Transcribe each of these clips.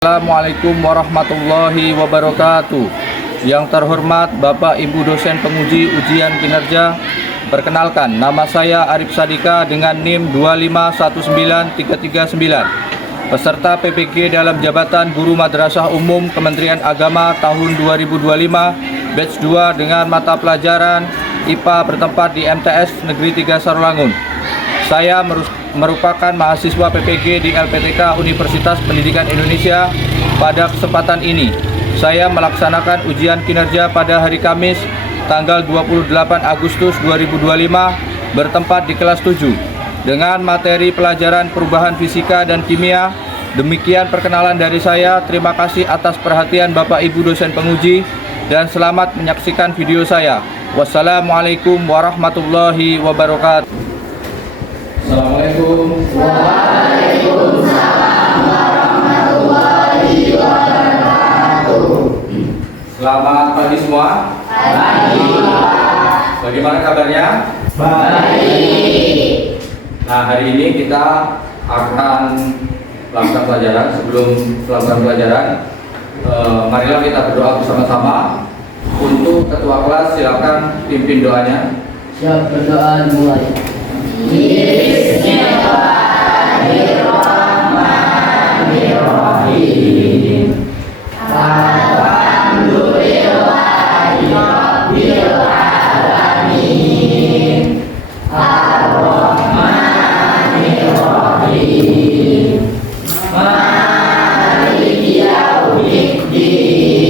Assalamualaikum warahmatullahi wabarakatuh. Yang terhormat Bapak Ibu dosen penguji ujian kinerja, perkenalkan nama saya Arif Sadika dengan NIM 2519339, peserta PPG dalam jabatan Guru Madrasah Umum Kementerian Agama tahun 2025 batch 2 dengan mata pelajaran IPA bertempat di MTS Negeri 3 Sarolangun. Saya merupakan mahasiswa PPG di LPTK Universitas Pendidikan Indonesia. Pada kesempatan ini, saya melaksanakan ujian kinerja pada hari Kamis, tanggal 28 Agustus 2025, bertempat di kelas 7, dengan materi pelajaran perubahan fisika dan kimia. Demikian perkenalan dari saya. Terima kasih atas perhatian Bapak Ibu dosen penguji, dan selamat menyaksikan video saya. Wassalamualaikum warahmatullahi wabarakatuh. Assalamualaikum. Waalaikumsalam warahmatullahi wabarakatuh. Selamat pagi semua. Pagi. Bagaimana kabarnya? Baik. Nah, hari ini kita akan melakukan pelajaran. Sebelum melakukan pelajaran, marilah kita berdoa bersama-sama. Untuk ketua kelas, silakan pimpin doanya. Siap, berdoa dimulai. Bismillahirrahmanirrahim. Alhamdulillahirabbil alamin. Ar-Rahmanir-Rahim. Maliki yaumiddin.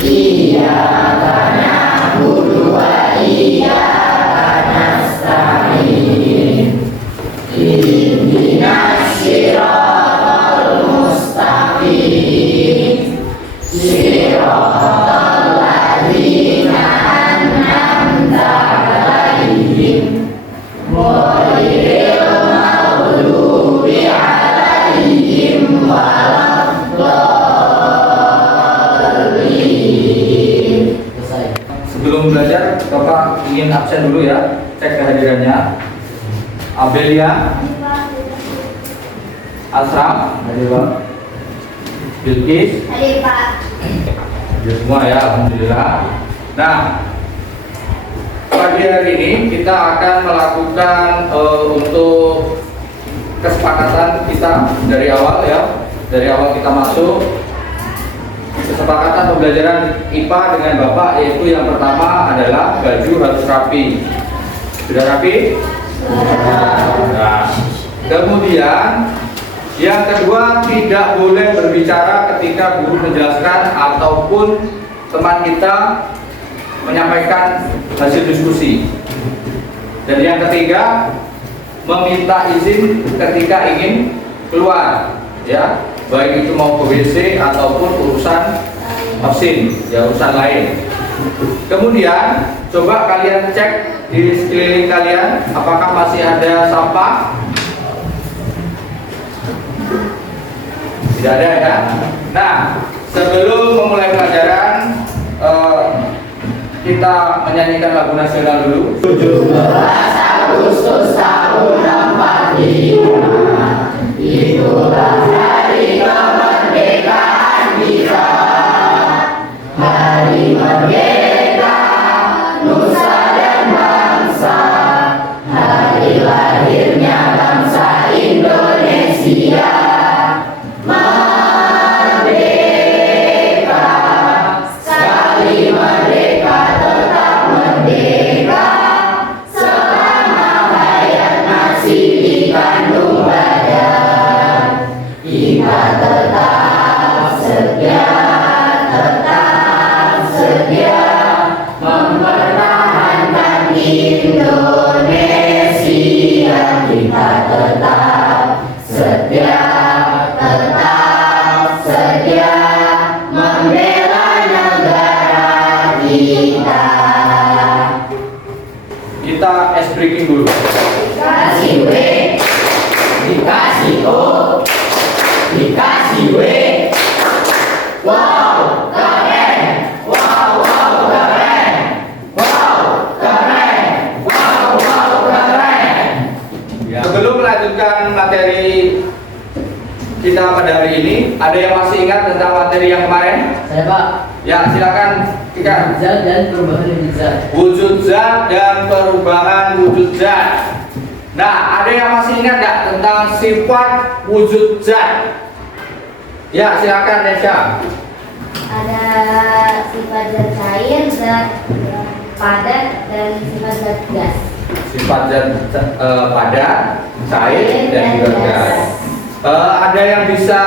Iyyaka na'budu wa iyyaka nasta'in. Ihdinas siratal mustaqim. Siratal ladzina an'amta 'alaihim ghairil maghdubi 'alaihim waladdallin. Selesai. Sebelum belajar, Bapak ingin absen dulu ya. Cek kehadirannya. Abelia, Asram, Hadir, Pak. Bilkis, Hadir, Pak. hadir semua ya, alhamdulillah. Nah, pagi hari ini kita akan melakukan untuk kesepakatan kita dari awal ya, dari awal kita masuk. Kesepakatan pembelajaran IPA dengan Bapak, yaitu yang pertama adalah baju harus rapi. Sudah rapi? Nah, kemudian yang kedua, tidak boleh berbicara ketika guru menjelaskan ataupun teman kita menyampaikan hasil diskusi. Dan yang ketiga, meminta izin ketika ingin keluar, ya, baik itu mau ke WC ataupun urusan OSIN, ya urusan lain. Kemudian coba kalian cek di sekeliling kalian, apakah masih ada sampah? Tidak ada ya. Nah, sebelum memulai pelajaran, kita menyanyikan lagu nasional dulu. 17 Agustus tahun 45, itulah hari kemerdekaan kita. Hari merdeka nusa dan bangsa, hari lahirnya bangsa Indonesia. Merdeka, sekali merdeka tetap merdeka. Selama hayat masih dikandung badan, kita tetap setia, mempertahankan Indonesia. Kita tetap setia, membela negara kita. Kita ice breaking dulu. Dikasih W, dikasih O, dikasih W. Wow, keren. Wow, keren. Wow, keren. Wow, keren. Ya. Sebelum melanjutkan materi kita pada hari ini, ada yang masih ingat tentang materi yang kemarin? Saya Pak. Ya, silakan Tika. Zat dan perubahan wujud zat. Wujud zat dan perubahan wujud zat. Nah, ada yang masih ingat nggak tentang sifat wujud zat? Ya, silakan Nesha. Ada sifat zat cair, zat padat, dan sifat zat gas. Sifat zat padat, cair, dan juga gas. Ada yang bisa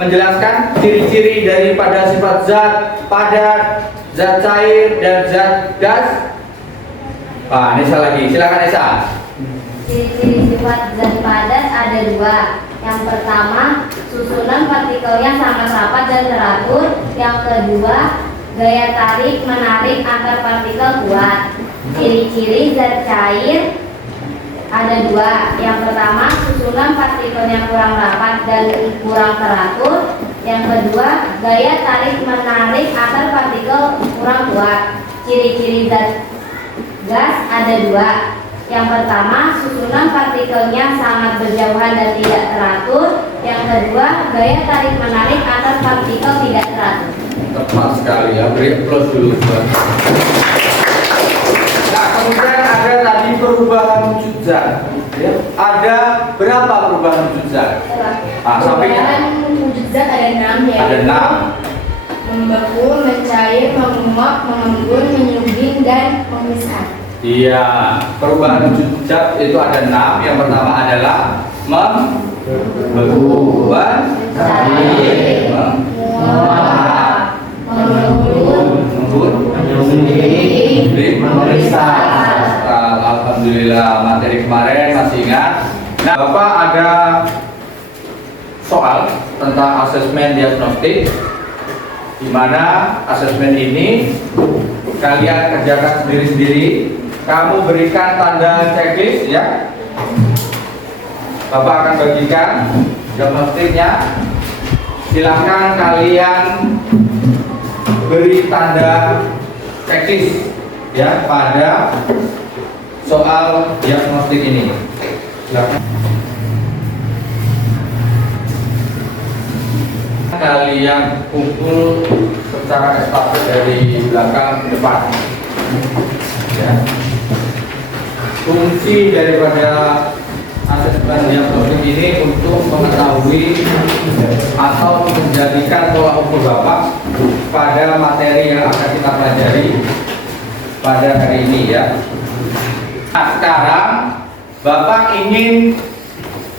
menjelaskan ciri-ciri daripada sifat zat padat, zat cair, dan zat gas? Nesa lagi, silakan Nesa. Ciri-ciri sifat zat padat ada dua. Yang pertama, susunan partikelnya sangat rapat dan teratur. Yang kedua, gaya tarik menarik antar partikel kuat. Ciri-ciri zat cair ada dua. Yang pertama, susunan partikelnya kurang rapat dan kurang teratur. Yang kedua, gaya tarik menarik antar partikel kurang kuat. Ciri-ciri zat gas ada dua. Yang pertama, susunan partikelnya sangat berjauhan dan tidak teratur. Yang kedua, gaya tarik menarik antar partikel tidak teratur. Tepat sekali ya, beri applause dulu. Nah, kemudian ada tadi perubahan wujud zat. Ya. Ada berapa perubahan wujud zat? Sampingnya Perubahan wujud zat ada 6 ada 6. membeku, mencair, menguap, mengembun, menyubing, dan memisah. Iya, perubahan wujud zat itu ada 6. Yang pertama adalah membeku, mencair, menguap, mengembun, menyubing, memisah. Alhamdulillah, materi kemarin masih ingat. Nah, Bapak ada soal tentang asesmen diagnostik, di mana asesmen ini kalian kerjakan sendiri-sendiri. Kamu berikan tanda checklist ya. Bapak akan bagikan diagnostiknya. Silakan kalian beri tanda checklist ya pada soal diagnostik ini. Silakan. Kalian kumpul secara estafet dari belakang ke depan. Ya. Fungsi daripada asesmen diagnostik ini untuk mengetahui atau menjadikan tolak ukur Bapak pada materi yang akan kita pelajari pada hari ini ya. Nah, sekarang Bapak ingin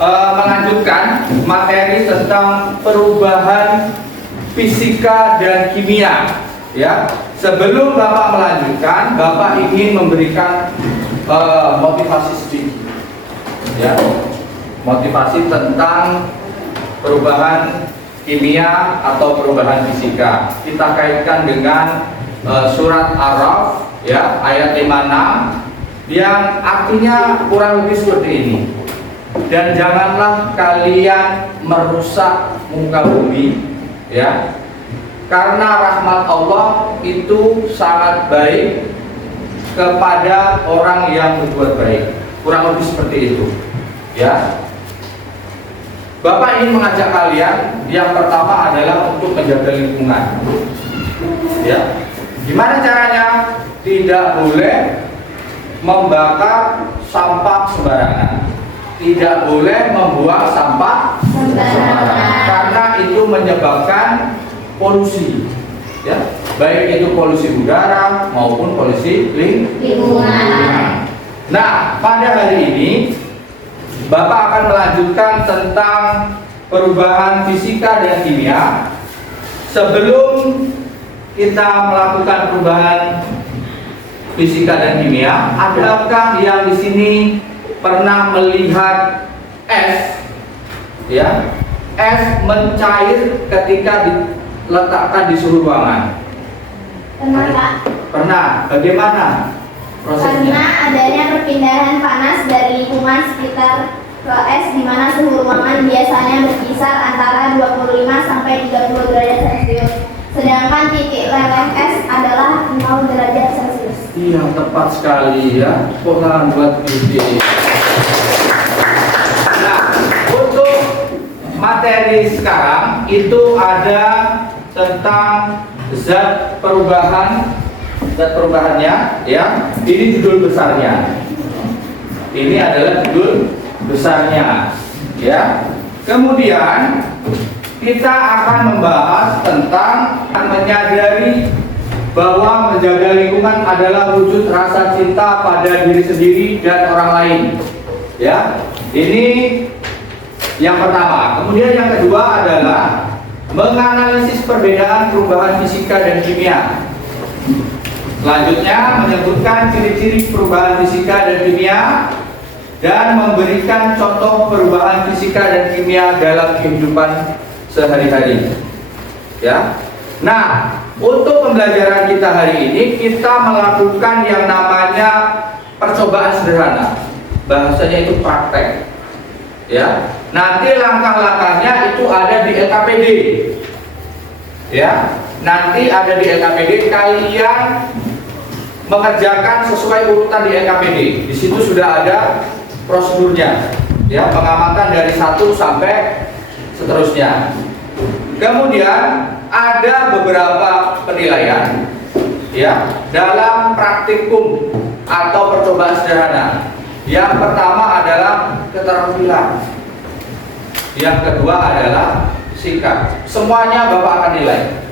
melanjutkan materi tentang perubahan fisika dan kimia ya. Sebelum Bapak melanjutkan, Bapak ingin memberikan motivasi sedikit ya, motivasi tentang perubahan kimia atau perubahan fisika. Kita kaitkan dengan surat Ar-Ra'd ya, ayat 56 yang artinya kurang lebih seperti ini. Dan janganlah kalian merusak muka bumi ya, karena rahmat Allah itu sangat baik kepada orang yang berbuat baik. Kurang lebih seperti itu ya. Bapak ingin mengajak kalian, yang pertama adalah untuk menjaga lingkungan ya. Gimana caranya? Tidak boleh membakar sampah sembarangan, tidak boleh membuang sampah sembarangan, karena itu menyebabkan polusi ya, baik itu polusi udara maupun polusi lingkungan. Nah, pada hari ini Bapak akan melanjutkan tentang perubahan fisika dan kimia. Sebelum kita melakukan perubahan fisika dan kimia, adakah yang di sini pernah melihat es ya, es mencair ketika diletakkan di suhu ruangan? Pernah, Pak? Pernah. Bagaimana prosesnya? Karena adanya perpindahan panas dari lingkungan sekitar ke es, di mana suhu ruangan biasanya berkisar antara 25 sampai 30 derajat Celcius. Sedangkan titik leleh es adalah 0 derajat Celcius. Iya, tepat sekali ya. Pengalaman buat Yudi. Nah, untuk materi sekarang itu ada tentang zat perubahannya, ya. Ini judul besarnya. Ini adalah judul besarnya, ya. Kemudian kita akan membahas tentang menyadari bahwa menjaga lingkungan adalah wujud rasa cinta pada diri sendiri dan orang lain, ya. Ini yang pertama. Kemudian yang kedua adalah menganalisis perbedaan perubahan fisika dan kimia. Selanjutnya menyebutkan ciri-ciri perubahan fisika dan kimia dan memberikan contoh perubahan fisika dan kimia dalam kehidupan sehari-hari. Ya. Nah, untuk pembelajaran kita hari ini kita melakukan yang namanya percobaan sederhana. Bahasanya itu praktek. Ya. Nanti langkah-langkahnya itu ada di LKPD. Ya. Nanti ada di LKPD, kalian mengerjakan sesuai urutan di LKPD. Di situ sudah ada prosedurnya, ya, pengamatan dari 1 sampai seterusnya. Kemudian ada beberapa penilaian, ya, dalam praktikum atau percobaan sederhana. Yang pertama adalah keterampilan, yang kedua adalah sikap. Semuanya Bapak akan nilai,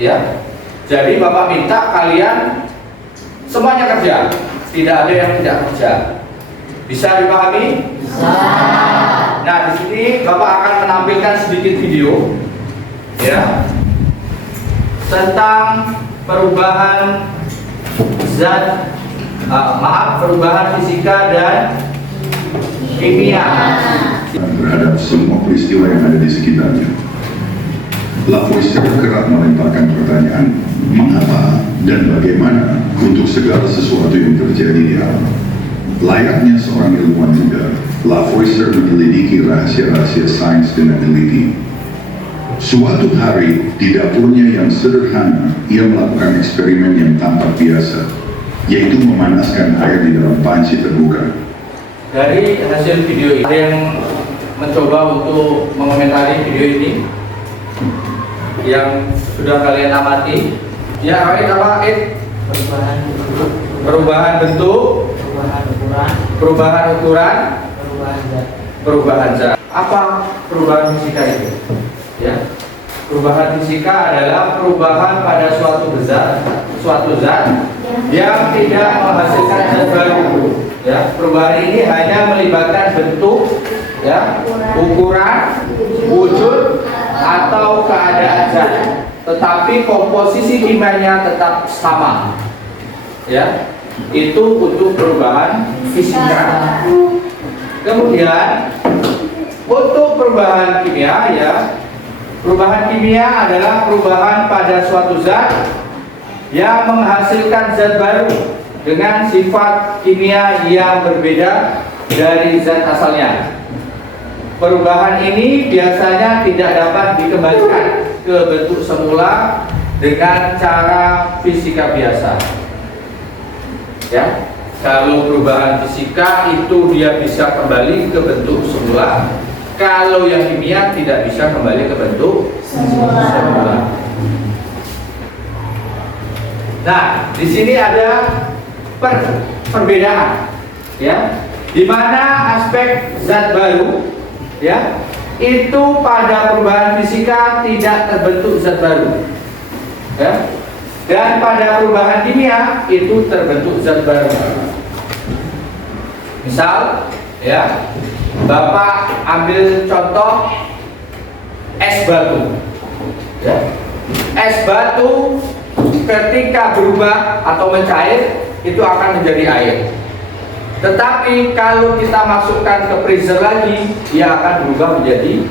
ya. Jadi Bapak minta kalian semuanya kerja, tidak ada yang tidak kerja. Bisa dipahami? Bisa. Nah, di sini Bapak akan menampilkan sedikit video, ya, tentang perubahan perubahan fisika dan kimia terhadap semua peristiwa yang ada di sekitarnya. Lavoisier kerap melemparkan pertanyaan mengapa dan bagaimana untuk segala sesuatu yang terjadi di alam. Layaknya seorang ilmuwan muda, Lavoisier menyelidiki rahasia-rahasia sains dengan teliti. Suatu hari di dapurnya yang sederhana, ia melakukan eksperimen yang tampak biasa, yaitu memanaskan air di dalam panci terbuka. Dari hasil video ini, ada yang mencoba untuk mengomentari video ini yang sudah kalian amati. Ya, apa? Perubahan bentuk, perubahan ukuran, perubahan zat. Apa perubahan fisika itu? Ya, perubahan fisika adalah perubahan pada suatu zat yang tidak menghasilkan zat baru. Ya, perubahan ini hanya melibatkan bentuk, ya, ukuran, wujud atau keadaan zat, tetapi komposisi kimianya tetap sama. Ya, itu untuk perubahan fisika. Kemudian untuk perubahan kimia, ya, perubahan kimia adalah perubahan pada suatu zat yang menghasilkan zat baru dengan sifat kimia yang berbeda dari zat asalnya. Perubahan ini biasanya tidak dapat dikembalikan ke bentuk semula dengan cara fisika biasa. Ya, kalau perubahan fisika itu dia bisa kembali ke bentuk semula. Kalau yang kimia tidak bisa kembali ke bentuk semula. Nah, di sini ada perbedaan, ya, di mana aspek zat baru, ya, itu pada perubahan fisika tidak terbentuk zat baru, ya, dan pada perubahan kimia itu terbentuk zat baru. Misal, ya, Bapak ambil contoh es batu, ya. Es batu ketika berubah atau mencair itu akan menjadi air. Tetapi kalau kita masukkan ke freezer lagi, dia akan berubah menjadi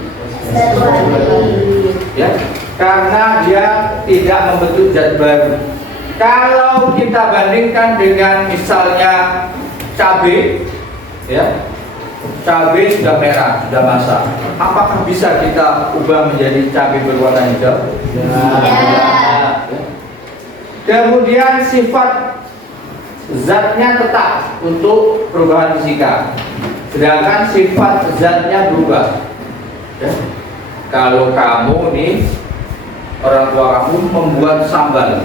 ya, karena dia tidak membentuk zat baru. Kalau kita bandingkan dengan misalnya cabai, ya, cabai sudah merah, sudah masak, apakah bisa kita ubah menjadi cabai berwarna hijau? Ya. Kemudian sifat zatnya tetap untuk perubahan fisika, sedangkan sifat zatnya berubah, ya. kalau kamu nih orang tua kamu membuat sambal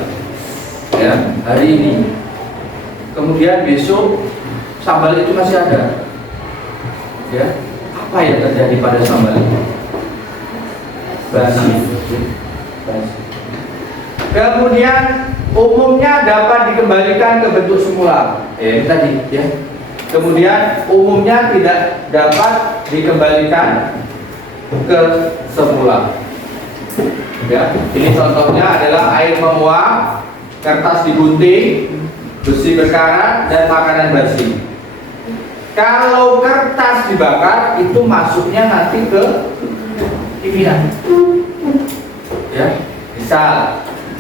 ya hari ini, kemudian besok sambal itu masih ada, ya apa yang terjadi pada sambal itu? Basi. Kemudian umumnya dapat dikembalikan ke bentuk semula, ya ini tadi ya. Kemudian umumnya tidak dapat dikembalikan ke semula. Ya, ini contohnya adalah air menguap, kertas digunting, besi berkarat, dan makanan basi. Kalau kertas dibakar itu masuknya nanti ke kimia. Ya, bisa.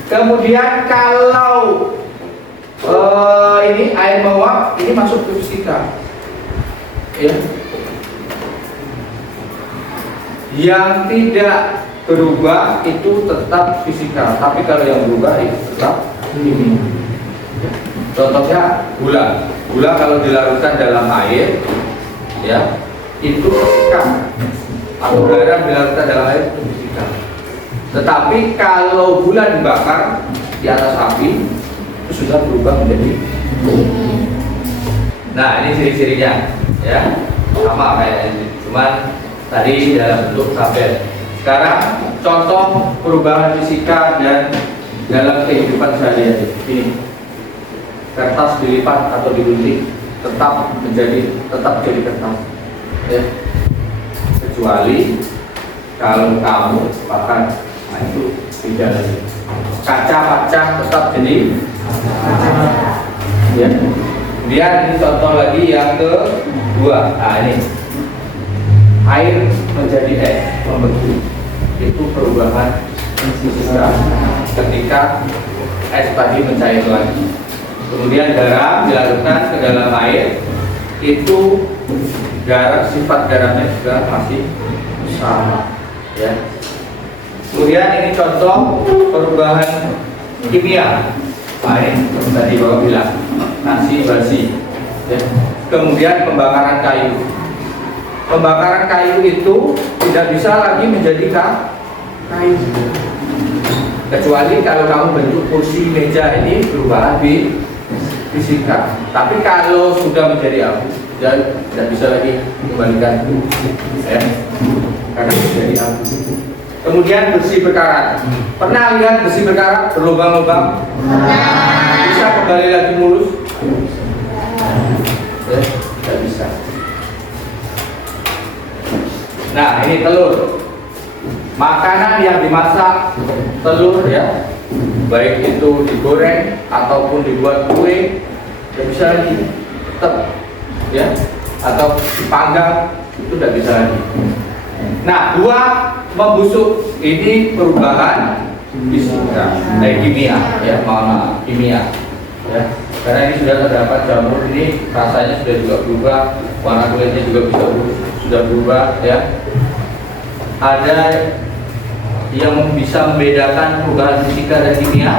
Kemudian kalau ini air menguap, ini masuk ke fisika. Ya. Yang tidak berubah itu tetap fisika, tapi kalau yang berubah itu tetap kimia. Contohnya gula. Gula kalau dilarutkan dalam air, ya itu fisika. Atau garam dilarutkan dalam air itu fisika. Tetapi kalau gula dibakar di atas api itu sudah berubah menjadi kimia. Nah ini ciri-cirinya, ya sama kayak ini, cuman tadi dalam bentuk tabel. Sekarang contoh perubahan fisika dan dalam kehidupan sehari-hari. Ini kertas dilipat atau digunting tetap jadi kertas, ya. Kecuali kalau kamu bahkan itu tidak lagi. Kaca tetap jadi kaca. Ya. Kemudian ini contoh lagi yang kedua. Nah ini air menjadi es, membeku. Itu perubahan fisika ketika es tadi mencair lagi. Kemudian garam dilarutkan ke dalam air, itu sifat garamnya juga masih sama, ya. Kemudian ini contoh perubahan kimia. Ini tadi Bapak bilang nasi basi, ya. Kemudian pembakaran kayu. Pembakaran kayu itu tidak bisa lagi menjadi kayu, kecuali kalau kamu bentuk kursi meja ini berubah di fisika. Tapi kalau sudah menjadi abu, tidak bisa lagi kembalikan, ya, karena menjadi abu. Kemudian besi berkarat. Pernah lihat besi berkarat berlubang-lubang? Bisa kembali lagi mulus? Ya, tidak bisa. Nah ini telur. Makanan yang dimasak telur, ya, baik itu digoreng ataupun dibuat kue, tidak bisa lagi, tetap, ya, atau dipanggang itu tidak bisa lagi. Nah, dua membusuk ini perubahan fisika, kimia, ya, kimia, ya. Karena ini sudah terdapat jamur, ini rasanya sudah juga berubah, warna kulitnya juga sudah berubah, ya. Ada yang bisa membedakan perubahan fisika dan kimia?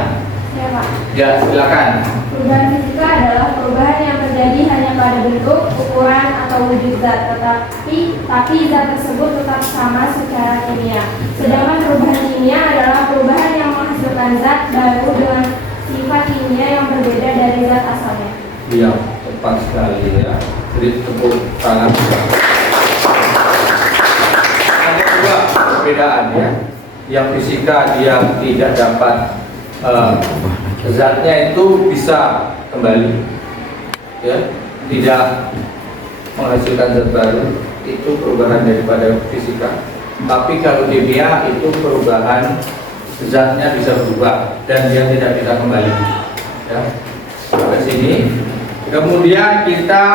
Ya Pak. Ya, silakan. Perubahan fisika adalah perubahan yang terjadi hanya pada bentuk, ukuran, atau wujud zat, tapi zat tersebut tetap sama secara kimia. Sedangkan perubahan kimia adalah perubahan yang menghasilkan zat baru dengan sifat kimia yang berbeda dari zat asalnya. Iya, tepat sekali, ya. Jadi tepuk tangan. Ada dua perbedaan, ya. Yang fisika dia tidak dapat zatnya itu bisa kembali, ya, tidak menghasilkan zat baru, itu perubahan daripada fisika. Tapi kalau kimia itu perubahan zatnya bisa berubah dan dia tidak bisa kembali, ya. Sampai sini. Kemudian kita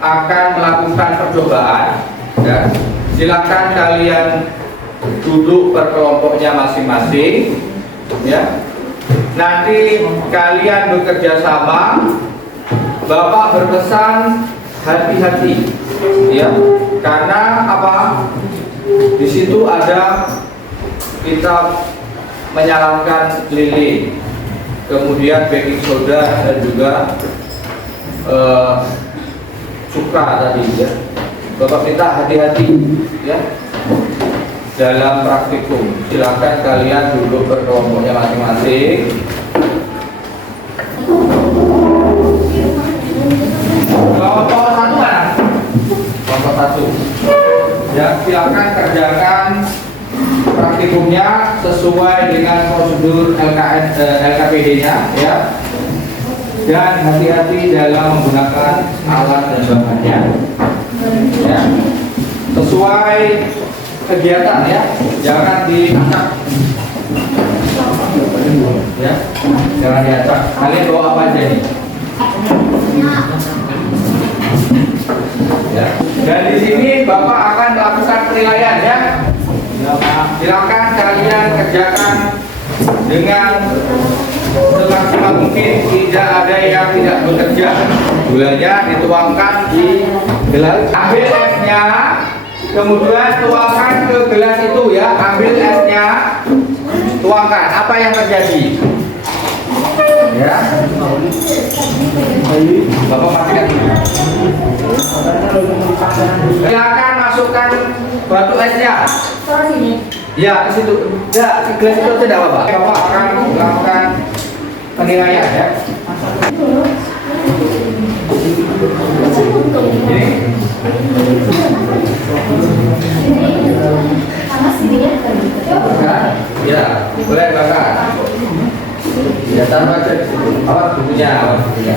akan melakukan percobaan, ya. Silakan kalian duduk per kelompoknya masing-masing, ya. Nanti kalian bekerja sama. Bapak berpesan hati-hati, ya, karena apa? Di situ ada kita menyalakan lilin, kemudian baking soda dan juga cuka tadi, ya. Bapak minta hati-hati, ya. dalam praktikum. Silakan kalian duduk berkelompoknya masing-masing. Kelompok satu mana? Kelompok satu. Ya, silakan kerjakan praktikumnya sesuai dengan prosedur LKPD-nya, ya. Dan hati-hati dalam menggunakan alat dan bahannya. Ya. Sesuai kegiatan, ya, jangan diacak. Ya, jangan diacak. Kalian bawa apa aja nih? Ya. Dan di sini Bapak akan melakukan penilaian, ya. Silakan kalian kerjakan dengan semaksimal mungkin, tidak ada yang tidak bekerja. Gulanya dituangkan di gelas, ambil esnya, kemudian tuangkan ke gelas itu, ya. Ambil esnya, tuangkan. Apa yang terjadi? Ya, Bapak pastikan. Silakan masukkan batu esnya. Ya, ke situ. Ya, ke gelas itu tidak apa-apa. Bapak akan melakukan penilaian, ya. Ini. Ya, boleh bakar. Ya, taruh aja di situ. Awas bukunya, awas bukunya.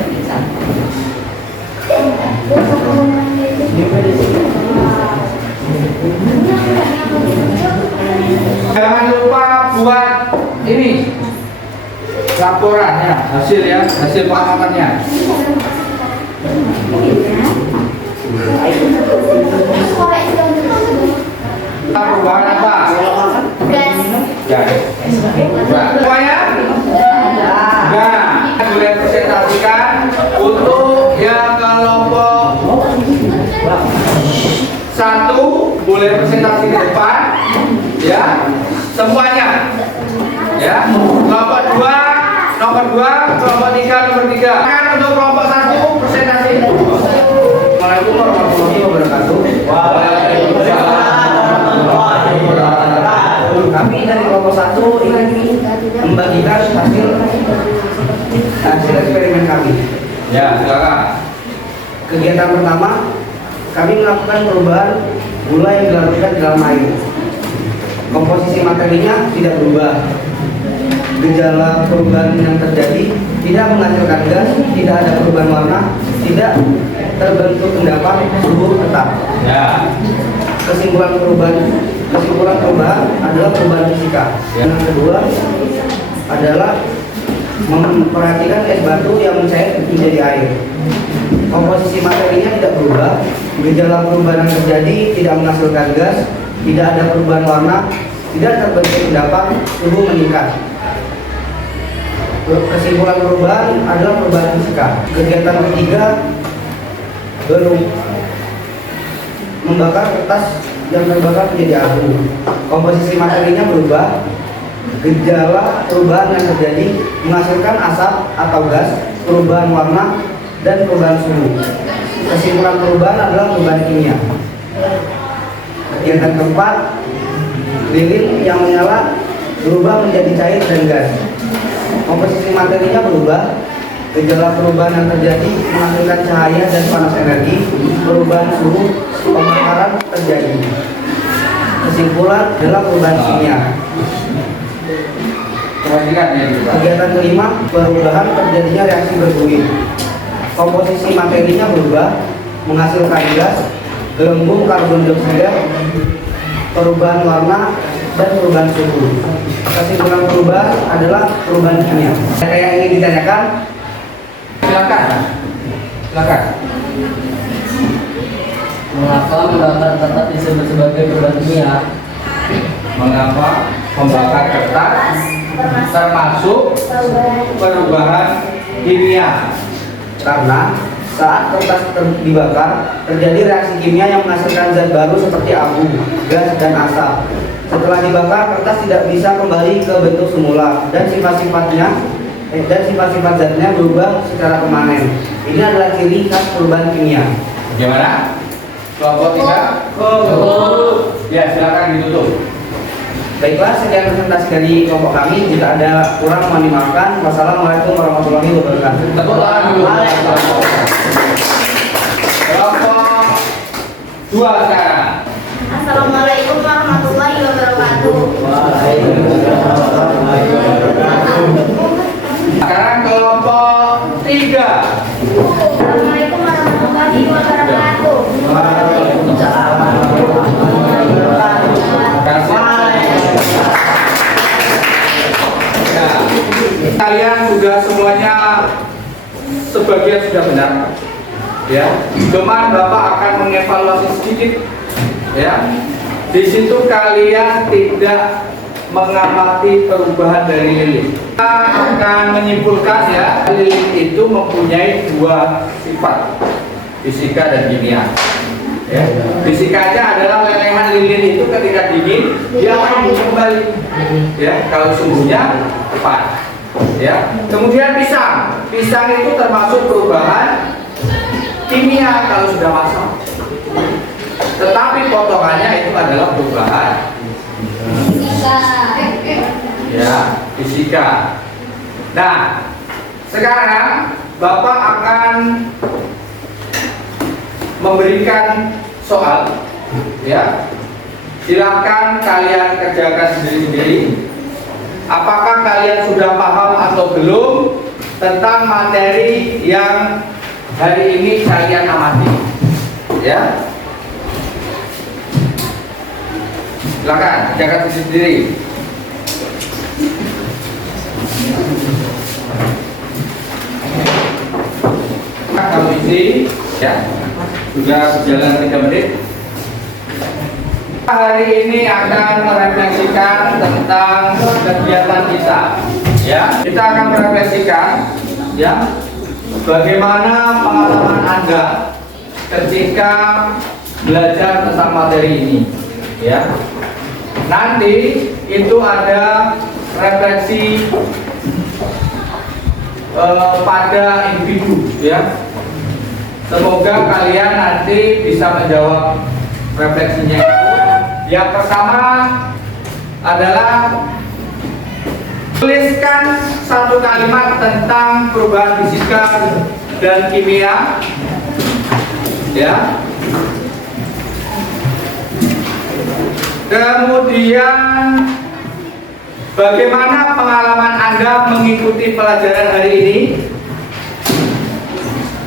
Jangan lupa buat ini laporannya, hasil, ya, hasil pengamatannya. Perubahan apa? Gas. Semuanya? Nah, boleh presentasikan untuk yang kelompok 1, boleh presentasi di depan, ya, semuanya, ya. Kelompok 2, nomor 2, kelompok 3, nomor 3. Kan untuk kelompok 1 presentasi. Assalamualaikum warahmatullahi wabarakatuh. Waalaikumsalam. Kami dari kelompok 1 ingin membagikan hasil eksperimen kami. Ya, silakan. Kegiatan pertama, kami melakukan perubahan gula yang dilarutkan di dalam air. Komposisi materinya tidak berubah. Gejala perubahan yang terjadi tidak menghasilkan gas, tidak ada perubahan warna, tidak terbentuk endapan, suhu tetap. Ya. Kesimpulan perubahan adalah perubahan fisika. Yang kedua adalah memperhatikan es batu yang mencair menjadi air. Komposisi materinya tidak berubah, gejala perubahan yang terjadi tidak menghasilkan gas, tidak ada perubahan warna, tidak terbentuk endapan, suhu meningkat. Kesimpulan perubahan adalah perubahan fisika. Kegiatan ketiga membakar kertas yang terbakar menjadi abu. Komposisi materinya berubah, gejala perubahan yang terjadi menghasilkan asap atau gas, perubahan warna, dan perubahan suhu. Kesimpulan perubahan adalah perubahan kimia. Kegiatan keempat, lilin yang menyala berubah menjadi cair dan gas. Komposisi materinya berubah, gejala perubahan yang terjadi menghasilkan cahaya dan panas energi, perubahan suhu, pembakaran terjadi. Kesimpulan adalah perubahan kimia. Kegiatan kelima, perubahan terjadinya reaksi berfluid. Komposisi materinya berubah, menghasilkan gas, gelembung karbon dioksida, perubahan warna, dan perubahan suhu. Kesimpulan perubahan adalah perubahan kimia. Ada yang ingin ditanyakan? Silakan. Silakan. Mengapa membakar kertas disebut sebagai perubahan kimia? Mengapa membakar kertas termasuk perubahan kimia? Karena saat kertas dibakar terjadi reaksi kimia yang menghasilkan zat baru seperti abu, gas, dan asap. Setelah dibakar, kertas tidak bisa kembali ke bentuk semula dan sifat-sifat zatnya berubah secara permanen. Ini adalah ciri khas perubahan kimia. Bagaimana? Kelompok 3? Ya, silakan ditutup. Baiklah, sekian presentasi dari kelompok kami. Jika ada kurang, mohon dimaafkan. Wassalamualaikum warahmatullahi wabarakatuh. Tepuk tangan dulu. Kelompok 2 sekarang. Assalamualaikum warahmatullahi wabarakatuh. Sekarang kelompok 3. Assalamualaikum warahmatullahi wabarakatuh. Ya, kalian sudah semuanya sebagian sudah benar, ya. Cuman Bapak akan mengevaluasi sedikit, ya. Di situ kalian tidak mengamati perubahan dari lilin. Kita akan menyimpulkan ya, lilin itu mempunyai 2 sifat, fisika dan kimia. Ya. Fisikanya adalah lelehan lilin itu ketika dingin dia akan kembali. Ya, kalau suhunya tepat. Ya. Kemudian pisang itu termasuk perubahan kimia kalau sudah masak. Tetapi potongannya itu adalah perubahan ya, fisika. Nah, sekarang Bapak akan memberikan soal, ya. Silakan kalian kerjakan sendiri-sendiri. Apakah kalian sudah paham atau belum tentang materi yang hari ini kalian amati? Ya. Silakan kerjakan sendiri-sendiri. Kalau isi, ya. Sudah berjalan 3 menit. Hari ini akan merefleksikan tentang kegiatan kita. Ya, kita akan merefleksikan, ya, bagaimana pengalaman Anda ketika belajar tentang materi ini. Ya, nanti itu ada refleksi pada individu, ya. Semoga kalian nanti bisa menjawab refleksinya itu. Yang pertama adalah tuliskan 1 kalimat tentang perubahan fisika dan kimia. Ya. Kemudian bagaimana pengalaman Anda mengikuti pelajaran hari ini?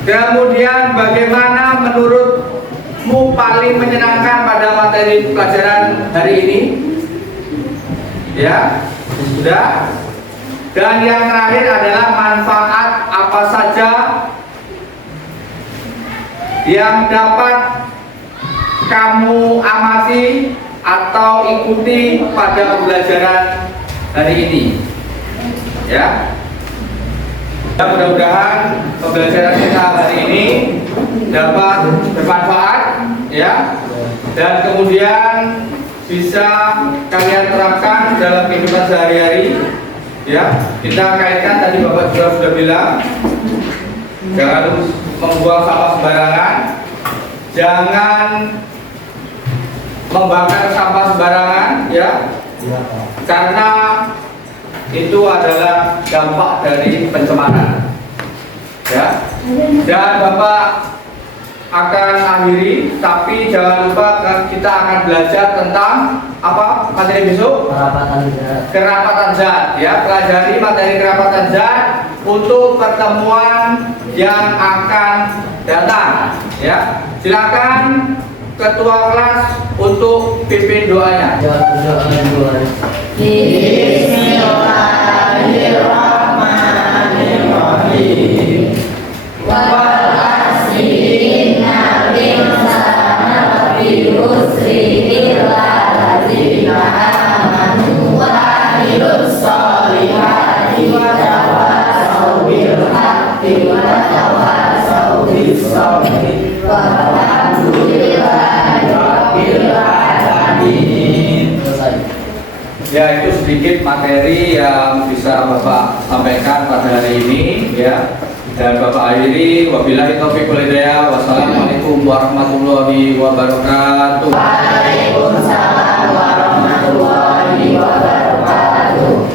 Kemudian bagaimana menurutmu paling menyenangkan pada materi pelajaran hari ini? Ya, sudah. Dan yang terakhir adalah manfaat apa saja yang dapat kamu amati atau ikuti pada pembelajaran hari ini. Ya. Dan mudah-mudahan pembelajaran kita hari ini dapat bermanfaat, ya, dan kemudian bisa kalian terapkan dalam kehidupan sehari-hari. Ya, kita kaitkan tadi Bapak juga sudah bilang, jangan membuang sampah sembarangan, jangan membakar sampah sembarangan, ya, karena itu adalah dampak dari pencemaran. Ya, dan Bapak akan akhiri, tapi jangan lupa kita akan belajar tentang apa materi besok? Kerapatan zat. Ya, pelajari materi kerapatan zat untuk pertemuan yang akan datang. Ya, silakan ketua kelas untuk pimpin doanya. Bismillahirrahmanirrahim. Wal asri innal insana lafi khusrin illa allazina amanu wa amilus solihati wa tawassaw bil haqqi wa tawassaw bis sabri. Walhamdulillahi rabbil alamin. Ya, itu sedikit materi yang bisa Bapak sampaikan pada hari ini, ya. Dan Bapak akhiri, wabillahi taufiq wal hidayah. Wassalamualaikum warahmatullahi wabarakatuh. Waalaikumsalam warahmatullahi warahmatullahi wabarakatuh.